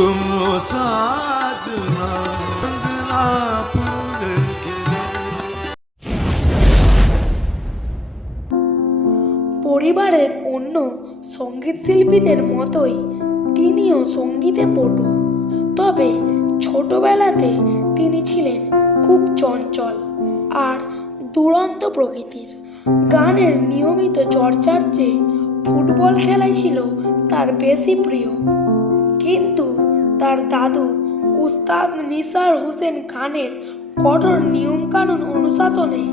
तुम साजना बंदना फूल खिले। পরিবারের অন্য সঙ্গীত শিল্পীদের মতোই তিনিও সঙ্গীতে পটু। তবে ছোটবেলাতে তিনি ছিলেন খুব চঞ্চল আর দুরন্ত প্রকৃতির। গানের নিয়মিত চর্চার চেয়ে ফুটবল খেলাই ছিল তার বেশি প্রিয়। কিন্তু তার দাদু উস্তাদ নিসার হোসেন খানের কঠোর নিয়মকানুন অনুশাসনে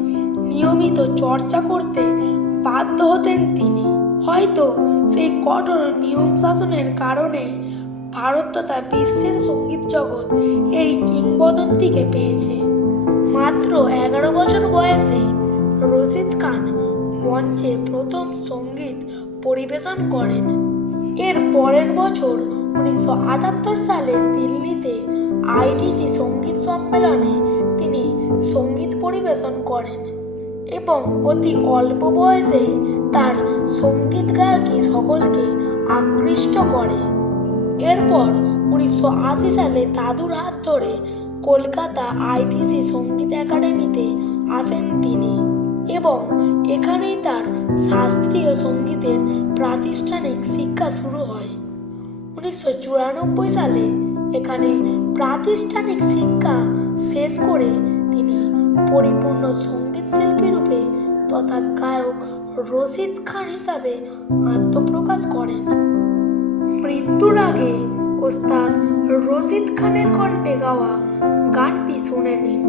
নিয়মিত চর্চা করতে বাধ্য হতেন তিনি। হয়তো সেই কঠোর নিয়ম শাসনের কারণে ভারত তথা বিশ্বের সঙ্গীত জগৎ এই কিংবদন্তিকে পেয়েছে। মাত্র 11 বছর বয়সে রশিদ খান মঞ্চে প্রথম সঙ্গীত পরিবেশন করেন। এর পরের বছর 1978 সালে দিল্লিতে আইটিসি সঙ্গীত সম্মেলনে তিনি সঙ্গীত পরিবেশন করেন এবং অতি অল্প বয়সেই তার সঙ্গীত গায়কী সকলকে আকৃষ্ট করে। এরপর 1980 সালে দাদুর হাত ধরে কলকাতা আইটিসি সঙ্গীত একাডেমিতে আসেন তিনি এবং এখানেই তার শাস্ত্রীয় সঙ্গীতের প্রাতিষ্ঠানিক শিক্ষা শুরু হয়। 1994 সালে এখানে প্রাতিষ্ঠানিক শিক্ষা শেষ করে তিনি পরিপূর্ণ সঙ্গীত শিল্পী রূপে তথা গায়ক রশিদ খান হিসাবে আত্মপ্রকাশ করেন। মৃত্যুর আগে ওস্তাদ রশিদ খানের কণ্ঠে গাওয়া গানটি শুনে নিন।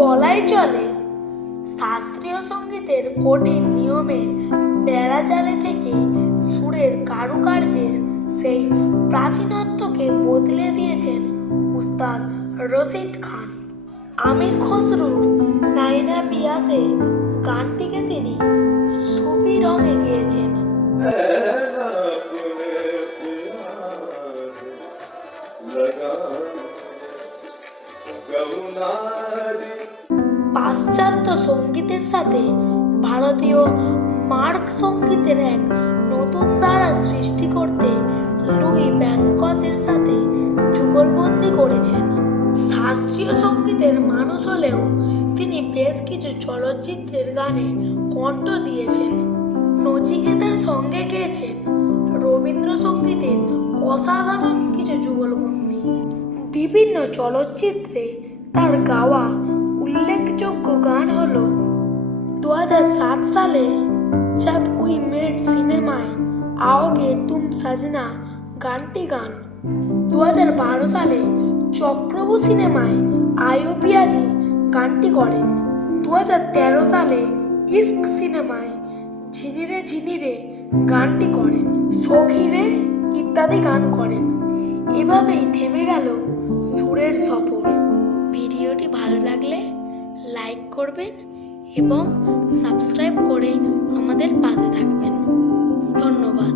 বলাই চলে শাস্ত্রীয় সঙ্গীতের কঠিন নিয়মের বেড়াজালে থেকে সুরের কারুকার্যের সেই প্রাচীনত্বকে বদলে দিয়েছেন উস্তাদ রশিদ খান। আমির খসরুর নাইনা পিয়াসে গানটিকে তিনি সুফি রঙে গেয়েছেন। পাশ্চাত্য সঙ্গীতের সাথে ভারতীয় মার্গ সঙ্গীতের এক নতুন ধারা সৃষ্টি করতে লুই ব্যাংকসের সাথে যুগলবন্দি করেছেন। শাস্ত্রীয় সঙ্গীতের মানুষ হলেও তিনি বেশ কিছু চলচ্চিত্রের গানে কণ্ঠ দিয়েছেন। নচিকেতার সঙ্গে গেয়েছেন রবীন্দ্রসঙ্গীতের অসাধারণ কিছু যুগলবন্দি। বিভিন্ন চলচ্চিত্রে তার গাওয়া উল্লেখযোগ্য গান হল 2007 সালে জব উই মেট সিনেমায় आओगे तुम सजना গানটি গান। 2012 সালে চক্রবু সিনেমায় আয়ো পিয়াজি গানটি করেন। 2013 সালে ইস্ক সিনেমায় ঝিনিরে ঝিনিরে গানটি করেন। সখিরে ইত্যাদি গান করেন। এভাবেই থেমে গেল সুরের সফর। ভিডিওটি ভালো লাগলে লাইক করবেন এবং সাবস্ক্রাইব করে আমাদের পাশে থাকবেন। ধন্যবাদ।